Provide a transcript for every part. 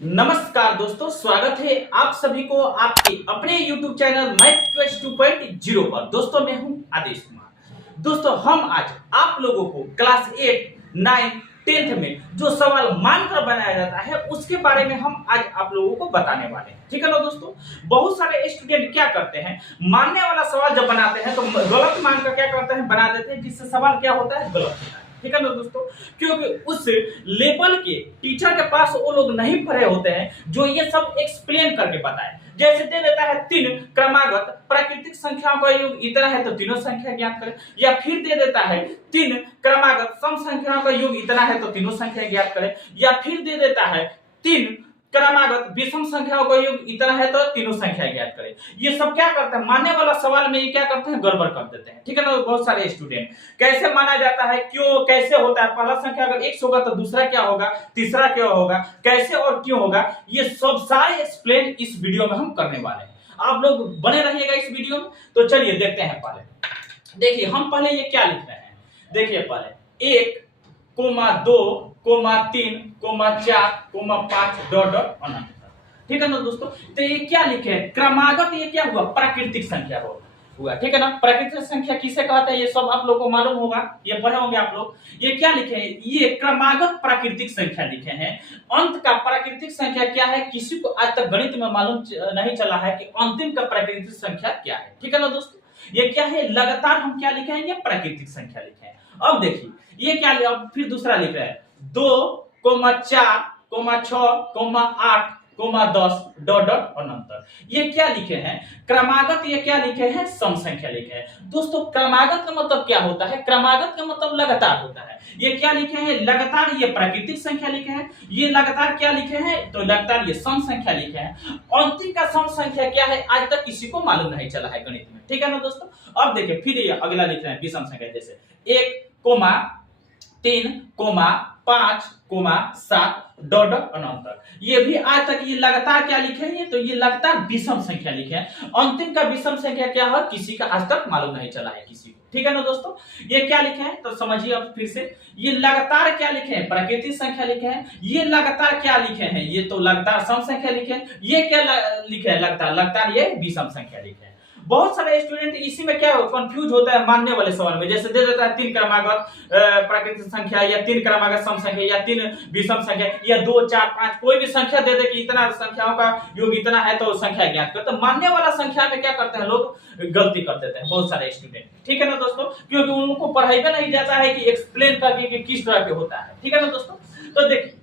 नमस्कार दोस्तों, स्वागत है आप सभी को आपके अपने YouTube चैनल मैथ क्वेस्ट 2.0 पर। दोस्तों मैं हूं आदेश कुमार। दोस्तों हम आज आप लोगों को क्लास 8, 9, 10th में जो सवाल मानकर बनाया जाता है उसके बारे में हम आज आप लोगों को बताने वाले हैं। ठीक है ना दोस्तों। बहुत सारे स्टूडेंट क्या करते हैं, मानने वाला सवाल जब बनाते हैं तो गलत मानकर क्या करते हैं, बना देते हैं, जिससे सवाल क्या होता है, गलत होता है। ठीक है ना दोस्तों, क्योंकि उस लेवल के टीचर के पास वो लोग नहीं पढ़े होते हैं जो ये सब एक्सप्लेन करके बताए। जैसे दे देता है 3 क्रमागत प्राकृतिक संख्याओं का योग इतना है तो तीनों संख्या ज्ञात करें, या फिर दे देता है 3 क्रमागत सम संख्याओं का योग इतना है तो तीनों संख्या ज्ञात करें, या फिर दे देता है 3 क्रमागत विषम संख्याओं का योग इतना है तो तीनों संख्या ज्ञात करें। ये सब क्या करते हैं, मानने वाला सवाल में ये क्या करते हैं, गड़बड़ कर देते हैं। ठीक है ना। बहुत सारे स्टूडेंट कैसे माना जाता है, क्यों, कैसे होता है, पहला संख्या अगर x होगा तो दूसरा क्या होगा, तीसरा क्या होगा, कैसे और क्यों होगा, ये सब सारे एक्सप्लेन इस वीडियो में हम करने वाले हैं। आप लोग बने रहिएगा इस वीडियो में। तो चलिए देखते हैं। पहले देखिए हम पहले ये क्या लिख रहे हैं। देखिए पहले 1, 2, 3, 4, 5 डॉट डॉट अनंत। ठीक है ना दोस्तों। तो ये क्या लिखे हैं, क्रमागत, ये क्या हुआ, प्राकृतिक संख्या हुआ। ठीक है ना। प्राकृतिक संख्या किसे कहते हैं ये सब आप लोगों को मालूम होगा, ये पढ़े होंगे आप लोग। ये क्या लिखे हैं, ये क्रमागत प्राकृतिक संख्या लिखे हैं। अंत का प्राकृतिक संख्या क्या है, किसी को आज तक गणित में मालूम नहीं चला है कि अंतिम का प्राकृतिक संख्या क्या है। ठीक है ना दोस्तों। ये क्या है, लगातार हम क्या लिखे हैं, ये प्राकृतिक संख्या लिखे हैं। अब देखिए ये क्या, अब फिर दूसरा लिख रहे हैं 2, 4, 6, 8, 10 डॉट डॉट अनंत। ये क्या लिखे हैं, क्रमागत, ये क्या लिखे हैं, सम संख्या लिखे हैं। दोस्तों क्रमागत का मतलब क्या होता है, क्रमागत का मतलब लगातार होता है। ये क्या लिखे हैं, लगातार, ये प्राकृतिक संख्या लिखे हैं। ये लगातार क्या लिखे हैं, तो लगातार ये सम संख्या लिखे हैं। अंतिम का सम संख्या क्या है, आज तक किसी को मालूम नहीं चला है गणित में। ठीक है ना दोस्तों। अब देखिए फिर ये अगला लिख रहे हैं विषम संख्या, जैसे 1, 3, 5, 7 डॉट डॉट अनंत। ये भी आज तक ये लगातार क्या लिखे हैं, तो ये लगातार विषम संख्या लिखे हैं। अंतिम का विषम संख्या क्या है, किसी का आज तक मालूम नहीं चला है किसी को। ठीक है ना दोस्तों। ये क्या लिखे हैं, तो समझिए अब फिर से, ये लगातार क्या लिखे हैं, प्राकृतिक संख्या लिखे हैं। ये लगातार क्या लिखे हैं, ये तो लगातार सम संख्या लिखे हैं। ये क्या लिखे हैं, लगातार ये विषम संख्या लिखे हैं। बहुत सारे स्टूडेंट इसी में क्या कंफ्यूज होता है मानने वाले सवाल में। जैसे दे देता है 3 क्रमागत प्राकृतिक संख्या, या 3 क्रमागत सम संख्या, या 3 विषम संख्या, या 2, 4, 5 कोई भी संख्या दे दे कि इतना संख्याओं का योग इतना है तो संख्या ज्ञात कर। तो मानने वाला संख्या में क्या करते हैं लोग, गलती कर देते हैं बहुत सारे स्टूडेंट। ठीक है ना दोस्तों, क्योंकि उनको पढ़ाया नहीं जाता है कि एक्सप्लेन करके कि किस तरह के होता है। ठीक है ना दोस्तों। तो देखिए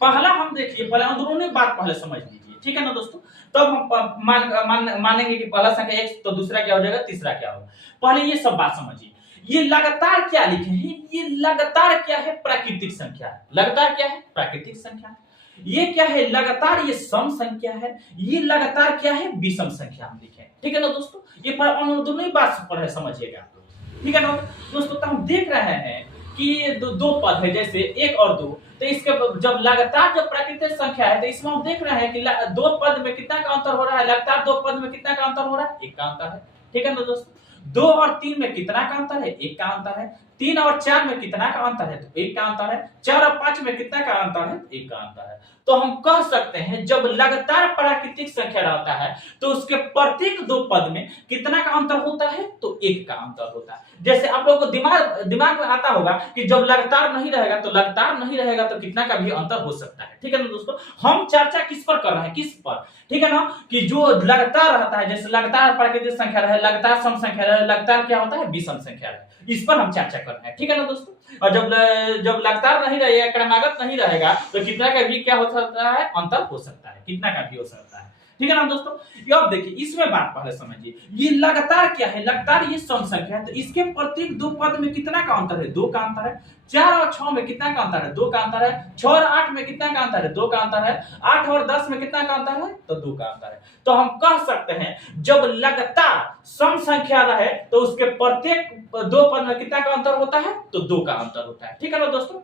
पहला हम देखिए, पहले अंदरूनी बात पहले समझ लीजिए। ठीक है ना दोस्तों। तब हम मानेंगे कि पहला संख्या x तो दूसरा क्या हो जाएगा, तीसरा क्या होगा। पहले ये सब बात समझिए। ये लगातार क्या लिखे हैं, ये लगातार क्या है, प्राकृतिक संख्या है। लगातार क्या है, प्राकृतिक संख्या है। ये क्या है, लगातार ये सम संख्या है। ये लगातार क्या है, विषम संख्या हम लिखे हैं। ठीक है ना दोस्तों। ये अंदरूनी बात पढ़े समझिएगा आप लोग। ठीक है ना दोस्तों। तो हम देख रहे हैं कि ये दो पद है, जैसे 1 और 2। तो इसके जब लगातार जब प्राकृतिक संख्या है तो इसमें हम देख रहे हैं कि 2 पद में कितना का अंतर हो रहा है, लगातार 2 पद में कितना का अंतर हो रहा है, 1 का अंतर है। ठीक है ना दोस्तों। 2 और 3 में कितना का अंतर है, 1 का अंतर है। 3 और 4 में कितना का अंतर है, तो 1 का अंतर है। 4 और 5 में कितना का अंतर है, 1 का अंतर है। तो हम कह सकते हैं जब लगातार प्राकृतिक संख्या रहता है तो उसके प्रत्येक 2 पद में कितना का अंतर होता है, तो 1 का अंतर होता है। जैसे आप लोगों को दिमाग में आता होगा कि जब लगातार नहीं रहेगा तो कितना का भी अंतर हो सकता है। ठीक है ना दोस्तों। हम चर्चा किस पर कर रहे हैं, किस पर, ठीक है ना, कि जो लगातार रहता है, जैसे लगातार प्राकृतिक संख्या रहे, लगातार सम संख्या रहे, लगातार क्या होता है, विषम संख्या रहे, इस पर हम चर्चा कर रहे हैं। ठीक है ना दोस्तों। और जब लगातार नहीं रहेगा, क्रमागत नहीं रहेगा, तो कितना का भी क्या हो सकता है, अंतर हो सकता है, कितना का भी हो सकता है। ठीक है ना दोस्तों। अब देखिए इसमें बात पहले समझिए। ये लगातार क्या है, लगातार ये सम संख्या है। तो इसके प्रत्येक 2 पद में कितना का अंतर है, 2 का अंतर है। 4 और 6 में कितना का अंतर है, 2 का अंतर है। 6 और 8 में कितना का अंतर है, 2 का अंतर है। 8 और 10 में कितना का अंतर है, तो 2 का अंतर है। तो हम कह सकते हैं जब लगातार सम संख्या रहे तो उसके प्रत्येक 2 पद में कितना का अंतर होता है, तो 2 का अंतर होता है। ठीक है ना दोस्तों।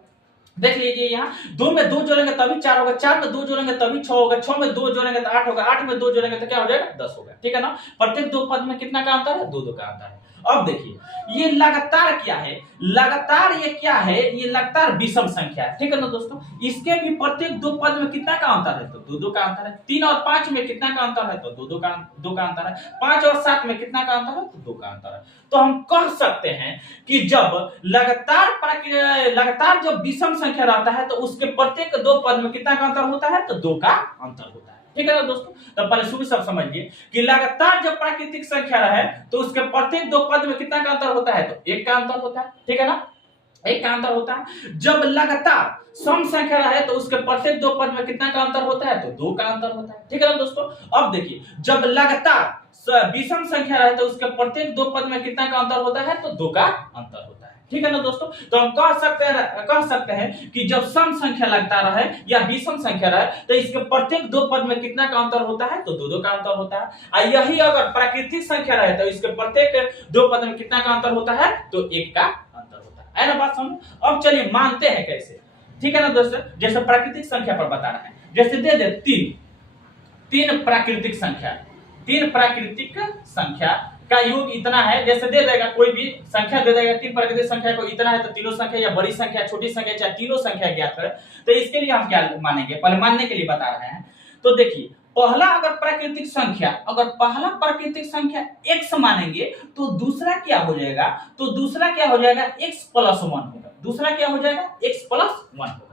देख लीजिए यहाँ 2 में 2 जोड़ेंगे तभी 4 होगा, 4 में 2 जोड़ेंगे तभी 6 होगा, 6 में 2 जोड़ेंगे तो 8 होगा, 8 में 2 जोड़ेंगे तो क्या हो जाएगा, 10 होगा। ठीक है ना। प्रत्येक 2 पद में कितना का अंतर है, 2 का अंतर है। अब देखिए ये लगातार क्या है, लगातार ये क्या है, ये लगातार विषम संख्या है, ठीक है ना दोस्तों। इसके भी प्रत्येक दो पद में कितना का अंतर है, तो दो दो का अंतर है। 3 और 5 में कितना का अंतर है, तो दो का अंतर है। 5 और 7 में कितना का अंतर है, तो 2 का अंतर है। तो हम कह सकते हैं कि जब लगातार जब विषम संख्या रहता है तो उसके प्रत्येक दो पद में कितना का अंतर होता है, तो 2 का अंतर होता है, ठीक है ना दोस्तों। तो पहले शुरू सब समझिए कि लगातार जब प्राकृतिक संख्या रहे तो उसके प्रत्येक दो पद में कितना का अंतर होता है, तो 1 का अंतर होता है, ठीक है ना, 1 का अंतर होता है। जब लगातार सम संख्या रहे तो उसके प्रत्येक दो पद में कितना का अंतर होता है, तो 2 का अंतर होता है, ठीक है ना दोस्तों। अब देखिए जब लगातार विषम संख्या रहे तो उसके प्रत्येक दो पद में कितना का अंतर होता है, तो 2 का अंतर होता है, ठीक है ना दोस्तों। तो हम कह सकते हैं कि जब सम संख्या लगता रहे या विषम संख्या रहे तो इसके प्रत्येक दो पद में कितना का अंतर होता है, तो 2 का अंतर होता है। और यही अगर प्राकृतिक संख्या रहे तो इसके प्रत्येक दो पद में कितना का अंतर होता है, तो 1 का अंतर होता है ना बात समझ। अब चलिए मानते हैं कैसे, ठीक है ना दोस्तों। जैसे प्राकृतिक संख्या पर बता रहे हैं, जैसे दे दे तीन प्राकृतिक संख्या का योग इतना है, जैसे दे देगा कोई भी संख्या दे देगा, 3 प्राकृतिक संख्या को इतना है, तो तीनों संख्या या बड़ी संख्या छोटी संख्या चाहे तीनों संख्या ज्ञात करें। तो इसके लिए हम क्या मानेंगे, पहले मानने के लिए बता रहे हैं। तो देखिए पहला प्राकृतिक संख्या x मानेंगे तो दूसरा क्या हो जाएगा, x प्लस 1 होगा। दूसरा क्या हो जाएगा, x प्लस 1 होगा।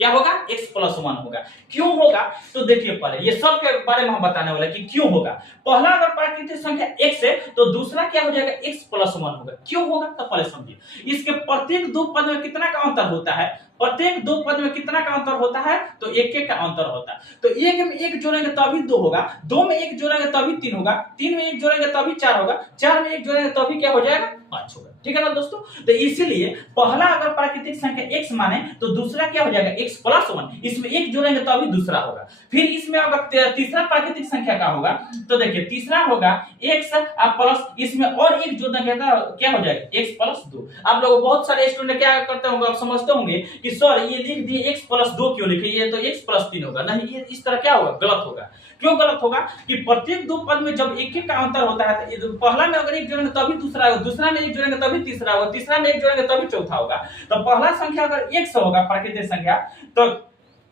क्या होगा, x प्लस 1 होगा। क्यों होगा, तो देखिए पहले ये सब के बारे में हम बताने वाले कि क्यों होगा। पहला अगर प्राकृतिक संख्या x है तो दूसरा क्या हो जाएगा, x प्लस 1 होगा। क्यों होगा, तो पहले समझिए। इसके प्रत्येक दो पद में कितना का अंतर होता है, प्रत्येक दो पद में कितना का अंतर होता है, तो 1 का अंतर होता है। तो 1 में 1 जोड़ेंगे तभी 2 होगा, 2 में 1 जोड़ेंगे तभी 3 होगा, 3 में 1 जोड़ेंगे तभी 4 होगा, 4 में 1 जोड़ेंगे तभी क्या हो जाएगा, 5 होगा, ठीक है ना दोस्तों। तो इसीलिए पहला अगर प्राकृतिक संख्या x माने तो दूसरा क्या हो जाएगा, x प्लस 1। इसमें 1 जोड़ेंगे तभी दूसरा होगा। फिर इसमें अगर तीसरा प्राकृतिक संख्या का होगा तो देखिए तीसरा होगा x प्लस, इसमें और 1 जोड़ेंगे तो क्या हो जाएगा, x प्लस 2। आप लोग बहुत सारे स्टूडेंट क्या करते होंगे, आप समझते होंगे कि सर ये लिख दिए x प्लस 2 क्यों लिखे, ये तो x प्लस 3 होगा। नहीं, ये इस तरह क्या होगा, गलत होगा। क्यों गलत होगा कि प्रत्येक दो पद में जब 1 का अंतर होता है तो पहला में अगर 1 जोड़ेंगे तभी दूसरा होगा, दूसरा में 1 जोड़ेंगे तभी तीसरा होगा, तीसरा में 1 जोड़ेंगे तभी चौथा होगा। तो पहला संख्या अगर x होगा प्राकृतिक संख्या, तो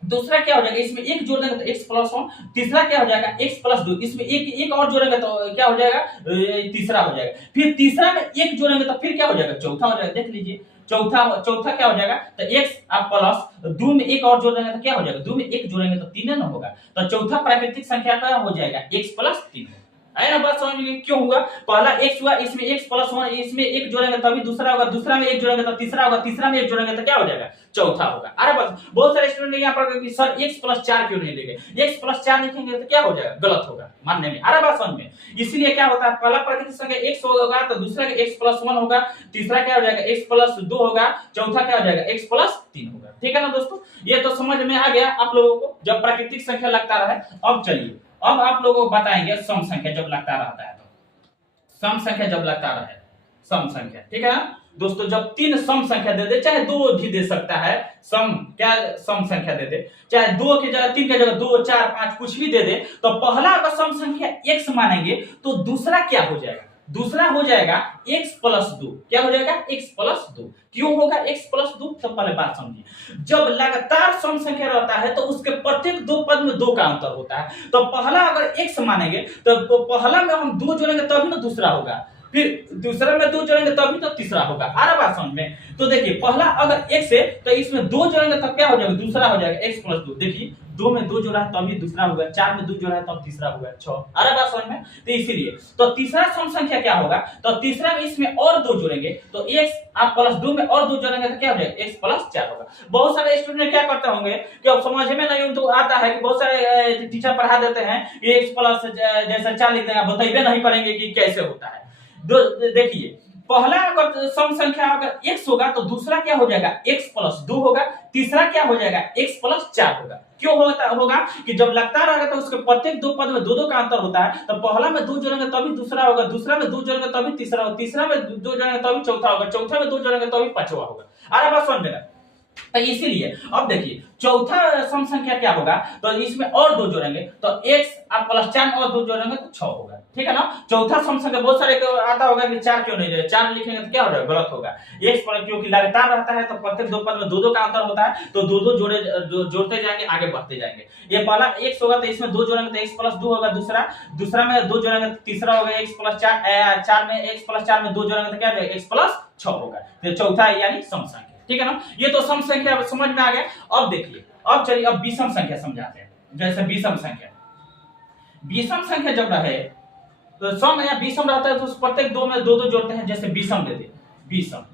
दूसरा क्या हो जाएगा, इसमें 1 जोड़ देंगे तो x प्लस 1, तीसरा क्या हो जाएगा, x प्लस 2, इसमें एक और जोड़ेंगे तो क्या हो जाएगा, तीसरा हो जाएगा। फिर तीसरा में 1 जोड़ेंगे तो फिर क्या हो जाएगा, चौथा हो जाएगा। देख लीजिए चौथा क्या हो जाएगा, तो x प्लस 2 में 1 और जोड़ देंगे तो क्या हो जाएगा, 2 में 1 जोड़ेंगे तो 3 ना होगा। तो चौथा प्राकृतिक संख्या का हो जाएगा x प्लस 3। है ना बात समझ में, क्यों हुआ, पहला x हुआ, इसमें x प्लस 1, इसमें 1 जोड़ेंगे तभी दूसरा होगा, दूसरा में 1 जोड़ेंगे तो तीसरा होगा, तीसरा में 1 जोड़ेंगे तो क्या हो जाएगा, चौथा होगा। अरे बस बहुत सारे स्टूडेंट यहाँ पर कि सर x प्लस 4 क्यों नहीं लिखे, x प्लस 4 लिखेंगे तो क्या हो जाएगा, गलत होगा मानने में। अरे बात समझ में, इसीलिए क्या होता है, पहला प्राकृतिक संख्या x होगा तो दूसरा का x प्लस 1 होगा, तीसरा क्या हो जाएगा, x प्लस 2 होगा, चौथा क्या हो जाएगा, x प्लस 3 होगा, ठीक है ना दोस्तों। ये तो समझ में आ गया आप लोगों को जब प्राकृतिक संख्या लगता रहे। अब चलिए अब आप लोगों को बताएंगे सम संख्या जब लगता रहता है, सम संख्या जब लगता रहे, सम संख्या, ठीक है ना दोस्तों। जब 3 सम संख्या दे दे, चाहे 2 भी दे सकता है, सम संख्या दे दे, चाहे 2 की जगह 3 की जगह 2 4 5 कुछ भी दे दे, तो पहला अगर सम संख्या x मानेंगे तो दूसरा क्या हो जाएगा, दूसरा हो जाएगा x प्लस 2। क्या हो जाएगा, x प्लस 2। क्यों होगा x प्लस 2, तो पहले बात समझिए। जब लगातार सम संख्या रहता है तो उसके प्रत्येक दो पद में 2 का अंतर होता है। तो पहला अगर x मानेंगे तो पहला में हम 2 जोड़ेंगे तभी ना दूसरा होगा, फिर दूसरा में 2 जोड़ेंगे तभी तो तीसरा होगा। आ रहा बात समझ में। तो देखिए पहला अगर x है तो इसमें 2 जोड़ेंगे तब क्या हो जाएगा, दूसरा हो जाएगा x प्लस 2। देखिए 2 में 2 जोड़ा है तभी दूसरा होगा, 4 में 2 जोड़ा है तब तीसरा होगा, 6। आ रहा बात समझ में। तो इसीलिए तो तीसरा सम संख्या क्या होगा, तो तीसरा में इसमें और 2 जोड़ेंगे तो x आप प्लस 2 में और 2 जोड़ेंगे तो क्या हो जाएगा, x प्लस 4 होगा। बहुत सारे स्टूडेंट क्या करते होंगे कि अब समझ में नहीं तो आता है कि बहुत सारे टीचर पढ़ा देते हैं कि x प्लस जैसे 4 लिख देंगे, बताइए नहीं करेंगे कि कैसे होता है। देखिए पहला अगर सम संख्या अगर x होगा तो दूसरा क्या हो जाएगा, x प्लस 2 होगा, तीसरा क्या हो जाएगा, x प्लस 4 होगा। क्यों होगा कि जब लगता रहेगा तो उसके प्रत्येक दो पद में 2 का अंतर होता है। तो पहला में 2 जोड़ेंगे तभी दूसरा होगा, दूसरा में 2 जोड़ेंगे तभी तीसरा होगा, तीसरा में 2 जोड़ेंगे तभी चौथा होगा, चौथा में 2 जोड़ेंगे तभी पांचवा होगा। आ रहा बात समझ में। तो इसीलिए अब देखिए चौथा सम संख्या क्या होगा, तो इसमें और दो जोड़ेंगे तो x अब प्लस 4 और दो जोड़ेंगे तो 6 होगा, ठीक है ना। चौथा सम संख्या बहुत सारे को आता होगा कि 4 क्यों नहीं रहे, 4 लिखेंगे तो क्या हो जाएगा, गलत होगा। x पर क्योंकि लगातार रहता है तो प्रत्येक दो पद में दो दो का अंतर होता है, तो दो दो जोड़ते जाएंगे, आगे बढ़ते जाएंगे। ये पहला x होगा तो इसमें दो जोड़ेंगे तो x प्लस 2 होगा, दूसरा में दो जोड़ेंगे तो तीसरा होगा x प्लस 4, 4 में x प्लस 4 में दो जोड़ेंगे तो क्या हो जाएगा, x प्लस 6 होगा। तो चौथा यानी सम संख्या, ठीक है ना। ये तो सम संख्या समझ में आ गया। अब देखिए, अब चलिए अब विषम संख्या समझाते हैं। जैसे विषम संख्या जब रहे तो सम या विषम रहता है तो प्रत्येक दो में दो दो जोड़ते हैं, जैसे विषम देते विषम,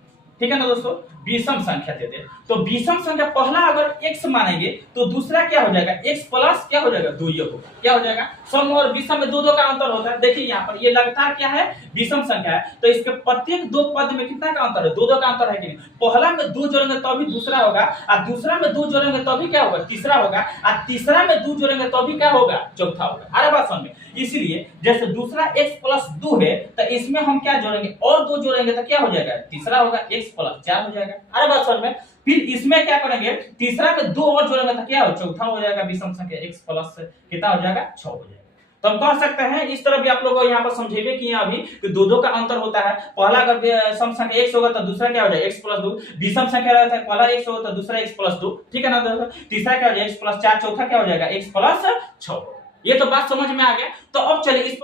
ठीक है ना दोस्तों, विषम संख्या देते। तो विषम संख्या पहला अगर x मानेंगे तो दूसरा क्या हो जाएगा, x प्लस क्या हो जाएगा, 2 ये होगा, क्या हो जाएगा, सम और विषम में दो दो का अंतर होता है। देखिए यहाँ पर ये लगातार क्या है, विषम संख्या है, तो इसके प्रत्येक दो पद में कितना का अंतर है, दो दो का अंतर है कि नहीं। पहला में दो जोड़ेंगे तभी दूसरा होगा, और दूसरा में दो जोड़ेंगे तभी क्या होगा, तीसरा होगा, और तीसरा में दो जोड़ेंगे तभी क्या होगा, चौथा होगा। अरे बात समझ में। इसलिए जैसे दूसरा x प्लस 2 है तो इसमें हम क्या जोड़ेंगे, और दो जोड़ेंगे तो क्या हो जाएगा, तीसरा होगा, x प्लस 4 हो जाएगा। अरे बात समझ में। फिर इसमें क्या करेंगे, तीसरा में दो और जोड़ेंगे तो क्या हो, चौथा हो जाएगा, विषम संख्या x प्लस कितना हो जाएगा, 6 हो जाएगा। तो हम कह सकते हैं इस तरह भी आप लोगों को यहाँ पर समझेबे किए अभी कि दो दो का अंतर होता है। पहला अगर सम संख्या x होगा तो दूसरा क्या हो जाएगा, x प्लस 2। विषम संख्या रहता है पहला x होगा तो दूसरा x प्लस 2, ठीक है ना दोस्तों। तीसरा क्या हो जाएगा, x प्लस 4, चौथा क्या हो जाएगा, x प्लस 6। ये तो बात समझ में आ गया। तो अब चलिए इस